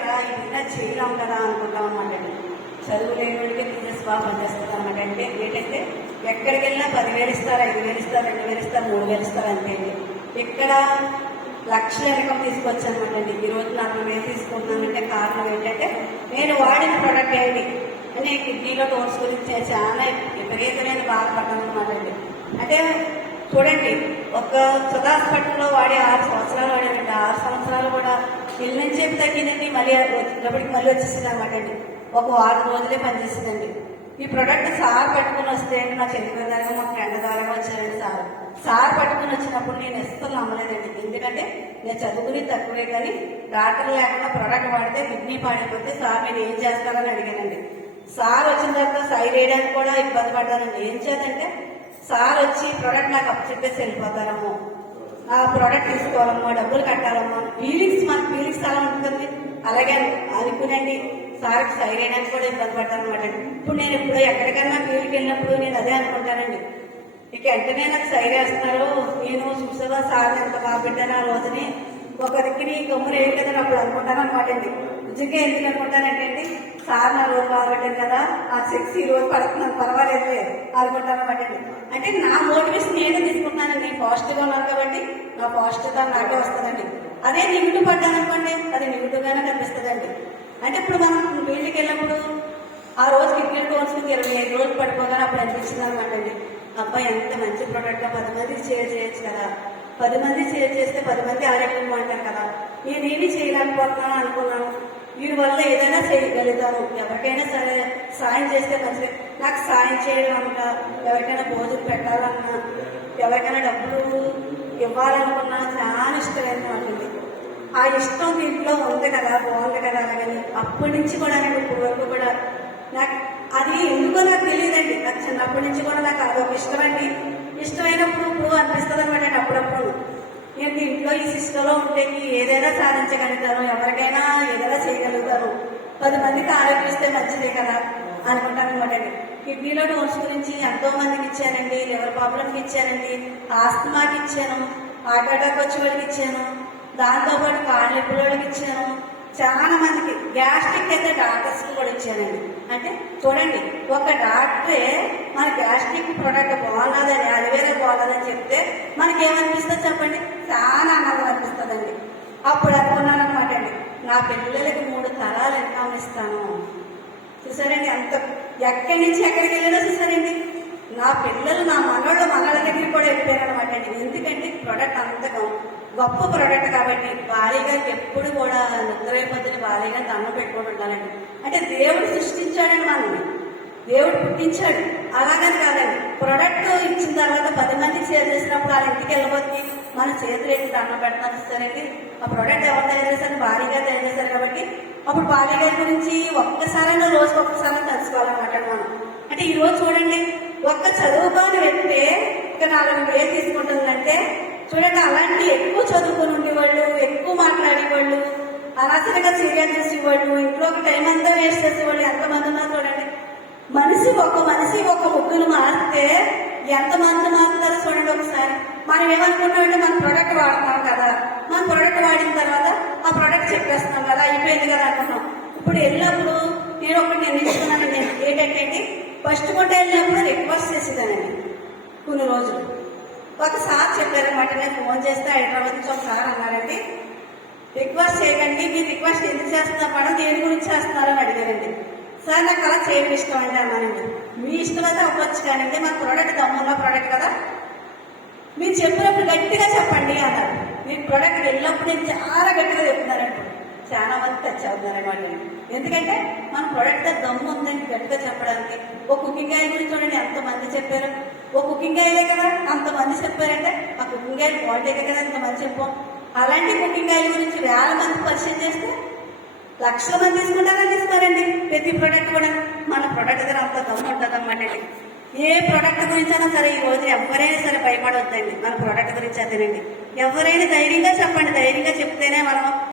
కదా ఇది చేయలేం కదా అనుకుంటాం అన్నమాట. చదువు లేనివాడికి బిజినెస్ బాగా పనిచేస్తుంది అన్నమాట. అంటే ఏంటంటే ఎక్కడికి వెళ్ళినా పదివేలు ఇస్తారు ఐదు వేలు ఇస్తారు రెండు వేలు ఇస్తారు మూడు వేలు ఇస్తారు అంతే ఇక్కడ లక్షల రకం తీసుకొచ్చాను అనమాట అండి. ఈ రోజు నలభై వేలు తీసుకుంటున్నానంటే కారణం ఏంటంటే నేను వాడిన ప్రోడక్ట్ ఏంటి? అని కిడ్నీలో డోర్స్ గురించి చాలా విపరీతమైన బాధపడ్డాను అనమాట అండి. అంటే చూడండి ఒక సుధా వాడే ఆరు సంవత్సరాలు వాడానండి. ఆరు సంవత్సరాలు కూడా వెళ్ళిన నుంచి చెప్పి తగ్గిందండి మళ్ళీ వచ్చేటప్పటికి మళ్ళీ వచ్చేసింది అనమాట అండి. ఒక వారం రోజులే పనిచేసిందండి. ఈ ప్రోడక్ట్ సార్ పట్టుకుని వస్తే నా మా చెల్లి ద్వారా మా ఫ్రెండ్ ద్వారా వచ్చారండి సార్. సార్ పట్టుకుని వచ్చినప్పుడు నేను అస్సలు నమ్మలేదండి. ఎందుకంటే నేను చదువుకుని తక్కువే కానీ డాక్టర్ లేకుండా ప్రోడక్ట్ వాడితే కిడ్నీ పాడైపోతే సార్ మీరు ఏం చేస్తారని అడిగానండి. సార్ వచ్చిన తర్వాత సైడ్ వేయడానికి కూడా ఇబ్బంది పడ్డానండి ఏం చేయాలంటే సార్ వచ్చి ప్రోడక్ట్ నాకు అప్పు చెప్పేసి వెళ్ళిపోతారమ్మో ప్రోడక్ట్ తీసుకోవాలమ్మా డబ్బులు కట్టాలమ్మా. ఫీలింగ్స్ మన ఫీలింగ్స్ అలా ఉంటుంది. అలాగే అనుకునండి సార్కి సైడ్ వేయడానికి కూడా ఇబ్బంది పడతాను అనమాట ఇప్పుడు నేను ఇప్పుడు ఎక్కడికైనా ఫీల్డ్కి వెళ్ళినప్పుడు నేను అదే అనుకుంటానండి. ఇక వెంటనే నాకు సైడ్ వేస్తున్నారు. నేను చూసావా సార్ ఎంత బాగా పెట్టాను ఆ రోజుని. ఒకరికి నీ కదా అప్పుడు అనుకుంటాను అనమాట అండి. నిజంగా ఎందుకు అనుకుంటానంటే అండి సార్ నా రోజు బాగా కదా ఆ సెక్స్ ఈ రోజు పడుతున్నాను పర్వాలేదు అనుకుంటాను అనమాట అండి. అంటే నా మోటివేషన్ నేనే తీసుకుంటాను నేను పాజిటివ్గా ఉన్నాను కాబట్టి నా పాజిటివ్ నాకే వస్తుందండి. అదే నెగిటివ్ పడ్డాను అనుకోండి అది నెగిటివ్గానే కనిపిస్తుందండి. అంటే ఇప్పుడు మనం వీళ్ళకి వెళ్ళినప్పుడు ఆ రోజు క్రికెట్ కోర్స్ ఇరవై ఐదు రోజులు పడిపోగానే అప్పుడు అనిపించింది అనమాట అండి అబ్బాయి ఎంత మంచి ప్రోడక్ట్ పది మంది షేర్ చేయొచ్చు కదా. పది మంది షేర్ చేస్తే పది మంది ఆరోగ్యం అంటారు కదా. నేనేమి చేయలేకపోతున్నాను అనుకున్నాను. వీరి వల్ల ఏదైనా చేయగలుగుతాను. ఎవరికైనా సరే సాయం చేస్తే మంచిది. నాకు సాయం చేయడం అంట ఎవరికైనా భోజనం పెట్టాలన్నా ఎవరికైనా డబ్బులు ఇవ్వాలనుకున్నా చాలా ఇష్టమైన ఉంటుంది ఆ ఇష్టం దీంట్లో ఉంది కదా బాగుంది కదా అలాగని అప్పటి నుంచి కూడా నాకు పూర్వకు వరకు కూడా నాకు అది ఎందుకో నాకు తెలియదండి. నాకు చిన్నప్పటి నుంచి కూడా నాకు అదొక ఇష్టం అండి. ఇష్టమైనప్పుడు ఇప్పుడు అనిపిస్తుంది అనమాట అప్పుడప్పుడు. నేను ఇంట్లో ఈ సిస్టంలో ఉంటే ఏదైనా సాధించగలుగుతాను ఎవరికైనా ఏదైనా చేయగలుగుతాను పది మందికి ఆరోపిస్తే మంచిదే కదా అనుకుంటాను అనమాట కిడ్నీలో డోన్స్ గురించి ఎంతో మందికి ఇచ్చానండి లివర్ ప్రాబ్లమ్కి ఇచ్చానండి ఆస్తమాకి ఇచ్చాను హార్ట్ అటాక్ వచ్చే వాళ్ళకి ఇచ్చాను దాంతోపాటు కాళ్ళ నొప్పుల వాళ్ళకి ఇచ్చాను చాలా మందికి గ్యాస్ట్రిక్ అయితే డాక్టర్స్ కూడా ఇచ్చానండి. అంటే చూడండి ఒక డాక్టరే మన గ్యాస్ట్రిక్ ప్రోడక్ట్ బాగున్నదని అలివేరా బాగున్నదని చెప్తే మనకి ఏమనిపిస్తుంది చెప్పండి? చాలా ఆనందం అనిపిస్తుందండి అప్పుడు అనుకున్నాను అనమాట అండి నా పిల్లలకి మూడు తరాలు ఇన్కమ్ ఇస్తాను? చూసారండి అంత ఎక్కడి నుంచి ఎక్కడికి వెళ్ళినా చూసారండి. నా పిల్లలు నా మనోళ్ళు మనల దగ్గర కూడా వెళ్ళిపోయారనమాట అండి. ఎందుకంటే ప్రొడక్ట్ అంత గొప్ప ప్రొడక్ట్ కాబట్టి భారీగా ఎప్పుడు కూడా నిద్రైపోతుంది భారీగా దండం పెట్టుకుని ఉండాలండి. అంటే దేవుడు సృష్టించాడండి మనల్ని. దేవుడు పుట్టించాడు. అలాగని కాదండి. ప్రొడక్ట్ ఇచ్చిన తర్వాత పది మంది షేర్ చేసినప్పుడు వాళ్ళ ఇంటికి వెళ్ళబోతుంది మన చేతులు ఎత్తి దండం పెడతాను ఇస్తారండి ఆ ప్రొడక్ట్ ఎవరు తయారు చేశారు? భారీగా తయారు చేశారు కాబట్టి అప్పుడు భారీ గారి గురించి ఒక్కసారైనా రోజు ఒక్కసారి తెలుసుకోవాలన్నమాట మనం. అంటే ఈ రోజు చూడండి ఒక్క చదువుకోని వెళ్తే ఇక నాలుగు వేలు తీసుకుంటుందంటే చూడండి అలాంటి ఎక్కువ చదువుకొని ఉండేవాళ్ళు ఎక్కువ మాట్లాడేవాళ్ళు అనవసరంగా సీరియల్ చేసేవాళ్ళు ఇంట్లో ఒక టైం అంతా వేస్ట్ చేసేవాళ్ళు ఎంతమంది ఉన్నారు చూడండి. మనిషి ఒక మనిషి ఒక ముగ్గులు మారితే ఎంతమంది మారుతారో చూడండి ఒకసారి. మనం ఏమనుకుంటామంటే మన ప్రోడక్ట్ వాడుతున్నాం కదా మన ప్రోడక్ట్ వాడిన తర్వాత ఆ ప్రోడక్ట్ చెప్పేస్తున్నాం కదా అయిపోయింది కదా అనుకున్నాం. ఇప్పుడు వెళ్ళినప్పుడు నేను ఒకటి నిర్ణయించుకున్నాను ఏంటంటే ఫస్ట్ కొంట వెళ్ళినప్పుడు రిక్వెస్ట్ చేసేదానండి కొన్ని రోజులు. ఒకసారి చెప్పారనమాట నేను ఫోన్ చేస్తే హైదరాబాద్ నుంచి ఒకసారి అన్నారండి. రిక్వెస్ట్ చేయకండి మీరు రిక్వెస్ట్ ఎందుకు చేస్తున్నారు మేడం దేని గురించి చేస్తున్నారని అడిగారండి. సార్ నాకు అలా చేయడం ఇష్టం అండి అన్నానండి మీ ఇష్టం అయితే అవ్వచ్చు కానీ మా ప్రోడక్ట్ దమ్మున్న ప్రోడక్ట్ కదా. మీరు చెప్పినప్పుడు గట్టిగా చెప్పండి అన్నారు. మీ ప్రోడక్ట్ వెళ్ళినప్పుడు నేను చాలా గట్టిగా చెప్తున్నారండి చాలా మంది టచ్ అవుతున్నారనమాట ఎందుకంటే మన ప్రోడక్ట్ దమ్ము ఉందని గట్టిగా చెప్పడానికి. ఒక కుకింగ్ ఆయిల్ గురించి చూడండి ఎంతమంది చెప్పారు? ఒక కుకింగ్ ఆయిలే కదా అంతమంది చెప్పారంటే ఆ కుకింగ్ ఆయిల్ క్వాలిటీ కదా ఎంతమంది చెప్పాం. అలాంటి కుకింగ్ ఆయిల్ గురించి వేల మంది పరిచయం చేస్తే లక్షల మంది తీసుకుంటారని తీసుకోరండి ప్రతి ప్రోడక్ట్ కూడా. మన ప్రోడక్ట్ దగ్గర అంత దమ్ము ఉంటుంది అనమాట ఏ ప్రోడక్ట్ గురించి అయినా సరే ఈ రోజు ఎవరైనా సరే భయపడవద్దండి మన ప్రోడక్ట్ గురించి అదేనండి. ఎవరైనా ధైర్యంగా చెప్పండి. ధైర్యంగా చెప్తేనే మనం